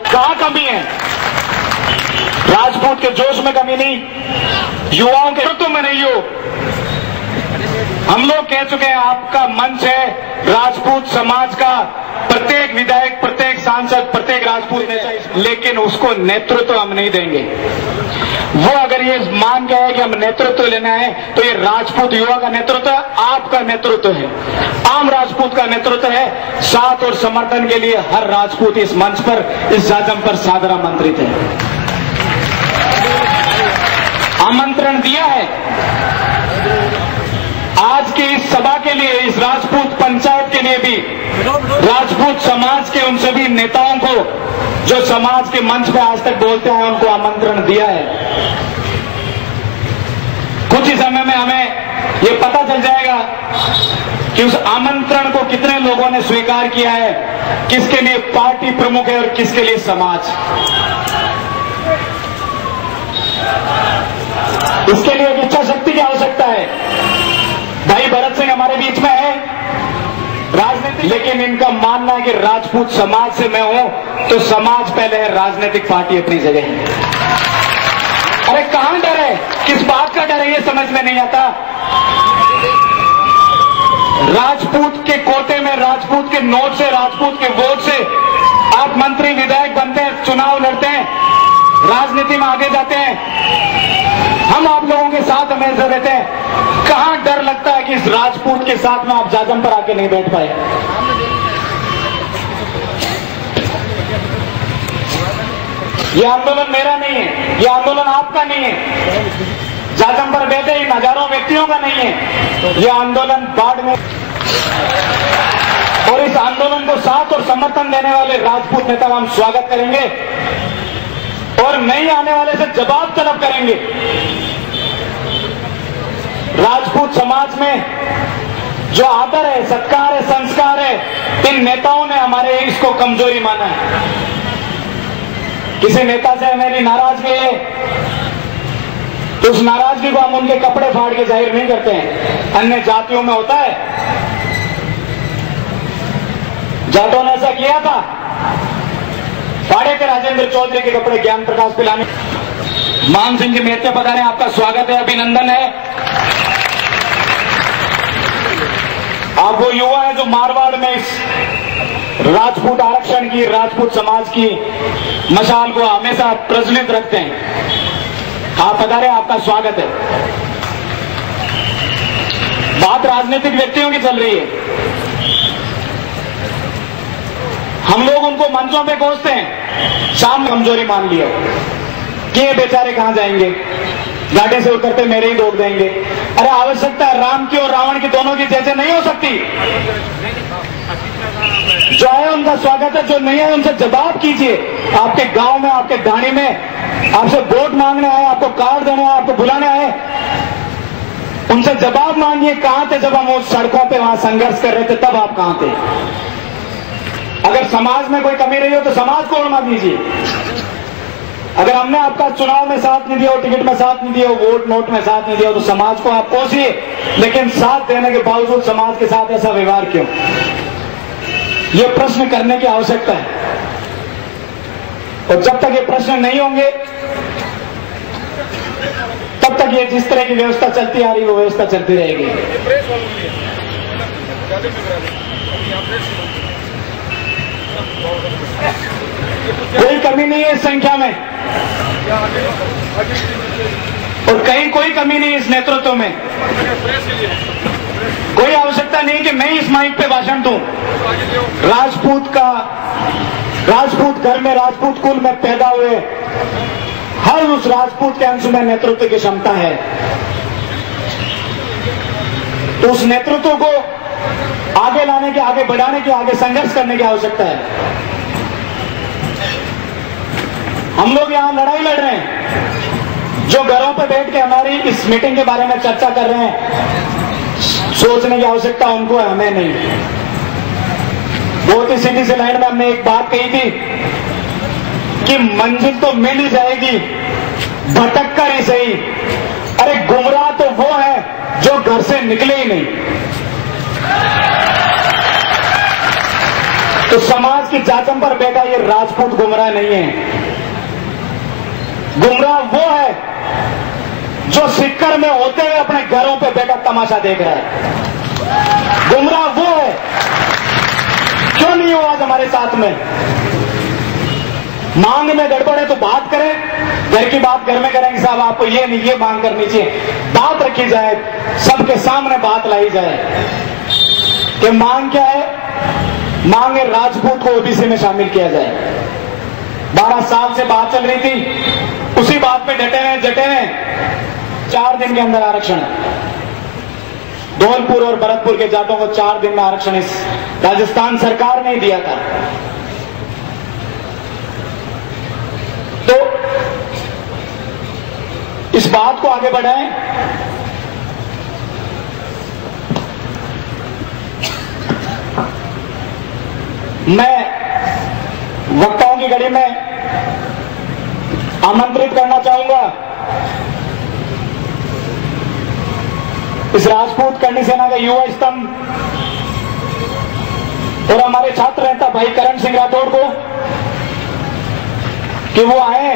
कहां कमी है? राजपूत के जोश में कमी नहीं, युवाओं के नेतृत्व में नहीं हो। हम लोग कह चुके हैं आपका मंच है राजपूत समाज का, प्रत्येक विधायक, प्रत्येक सांसद, प्रत्येक राजपूत नेता, लेकिन उसको नेतृत्व हम नहीं देंगे। वो अगर ये मान के है कि हम नेतृत्व लेना है तो ये राजपूत युवा का नेतृत्व है, आपका नेतृत्व है, आम राजपूत का नेतृत्व है। साथ और समर्थन के लिए हर राजपूत इस मंच पर, इस जाजम पर सादर आमंत्रित है। आमंत्रण दिया है आज की इस सभा के लिए, इस राजपूत पंचायत के लिए भी राजपूत समाज के उन सभी नेताओं को जो समाज के मंच पे आज तक बोलते हैं, उनको आमंत्रण दिया है। कुछ ही समय में हमें ये पता चल जाएगा कि उस आमंत्रण को कितने लोगों ने स्वीकार किया है, किसके लिए पार्टी प्रमुख है और किसके लिए समाज। इसके लिए एक इच्छा शक्ति की आवश्यकता है। भाई भरत सिंह हमारे बीच में है राजनीति, लेकिन इनका मानना है कि राजपूत समाज से मैं हूं तो समाज पहले है, राजनीतिक पार्टी अपनी जगह है। अरे कहां डर है, किस बात का डर है, ये समझ में नहीं आता। राजपूत के कोटे में, राजपूत के नोट से, राजपूत के वोट से आप मंत्री विधायक बनते हैं, चुनाव लड़ते हैं, राजनीति में आगे जाते हैं। हम आप लोगों के साथ हमेशा रहते हैं। कहां डर लगता है कि इस राजपूत के साथ में आप जाजम पर आके नहीं बैठ पाए? यह आंदोलन मेरा नहीं है, यह आंदोलन आपका नहीं है, जाजम पर बैठे इन हजारों व्यक्तियों का नहीं है। यह आंदोलन बाढ़ में, और इस आंदोलन को साथ और समर्थन देने वाले राजपूत नेता हम स्वागत करेंगे और नहीं आने वाले से जवाब तलब करेंगे। राजपूत समाज में जो आदर है, सत्कार है, संस्कार है, इन नेताओं ने हमारे इसको कमजोरी माना है। किसी नेता से मेरी नाराजगी है तो उस नाराजगी को हम उनके कपड़े फाड़ के जाहिर नहीं करते हैं। अन्य जातियों में होता है, जाटों ने ऐसा किया था, फाड़े थे राजेंद्र चौधरी के कपड़े ज्ञान प्रकाश पिलाने। मान सिंह जी मेहते पधारे, आपका स्वागत है, अभिनंदन है। आप वो युवा है जो मारवाड़ में इस राजपूत आरक्षण की, राजपूत समाज की मशाल को हमेशा प्रज्वलित रखते हैं। आप पधारे, आपका स्वागत है। बात राजनीतिक व्यक्तियों की चल रही है, हम लोग उनको मंचों पे कोसते हैं, शाम में कमजोरी मान लिया कि ये बेचारे कहां जाएंगे, गाड़ी से उतरते मेरे ही दौड़ देंगे। अरे आवश्यकता है राम की और रावण की, दोनों की जैसे नहीं हो सकती। जो है उनका स्वागत है, जो नहीं है उनसे जवाब कीजिए। आपके गांव में, आपके ढाणी में आपसे वोट मांगने आए, आपको कार्ड देने आए, आपको बुलाने आए, उनसे जवाब मांगिए। कहां थे जब हम उस सड़कों पे वहां संघर्ष कर रहे थे, तब आप कहां थे? अगर समाज में कोई कमी रही हो तो समाज को उड़मा दीजिए। अगर हमने आपका चुनाव में साथ नहीं दिया हो, टिकट में साथ नहीं दिया हो, वोट नोट में साथ नहीं दिया हो, तो समाज को आप कोसिए, लेकिन साथ देने के बावजूद समाज के साथ ऐसा व्यवहार क्यों? ये प्रश्न करने की आवश्यकता है। और जब तक ये प्रश्न नहीं होंगे तब तक ये जिस तरह की व्यवस्था चलती आ रही है वो व्यवस्था चलती रहेगी। कोई कमी नहीं है इस संख्या में और कहीं कोई कमी नहीं इस नेतृत्व में। कोई आवश्यकता नहीं कि मैं इस माइक पे भाषण दूं। राजपूत का, राजपूत घर में, राजपूत कुल में पैदा हुए हर उस राजपूत के अंश में नेतृत्व की क्षमता है। तो उस नेतृत्व को आगे लाने की, आगे बढ़ाने की, आगे संघर्ष करने की आवश्यकता है। हम लोग यहां लड़ाई लड़ रहे हैं, जो घरों पर बैठ के हमारी इस मीटिंग के बारे में चर्चा कर रहे हैं, सोचने की आवश्यकता उनको है, हमें नहीं। बहुत ही सीधी सी लाइन में हमने एक बात कही थी कि मंजिल तो मिल ही जाएगी, भटक कर ही सही। अरे गुमराह तो वो है जो घर से निकले ही नहीं। तो समाज समाज की जाचम पर बैठा ये राजपूत गुमराह नहीं है। गुमराह वो है जो सिक्कर में होते हुए अपने घरों पे बैठा तमाशा देख रहा है। गुमराह वो है, क्यों नहीं हो आज हमारे साथ में? मांग में गड़बड़ है तो बात करें, घर की बात घर में करेंगे साहब, आपको ये नहीं ये मांग करनी चाहिए, बात रखी जाए, सबके सामने बात लाई जाए कि मांग क्या है। मांग है राजपूत को ओबीसी में शामिल किया जाए। 12 साल से बात चल रही थी, उसी बात पे डटे हैं। 4 दिन के अंदर आरक्षण, धौलपुर और भरतपुर के जाटों को 4 दिन में आरक्षण इस राजस्थान सरकार ने दिया था। तो इस बात को आगे बढ़ाएं। मैं वक्ताओं की घड़ी में आमंत्रित करना चाहूंगा इस राजपूत करणी सेना के युवा स्तंभ और हमारे छात्र नेता भाई करण सिंह राठौड़ को कि वो आए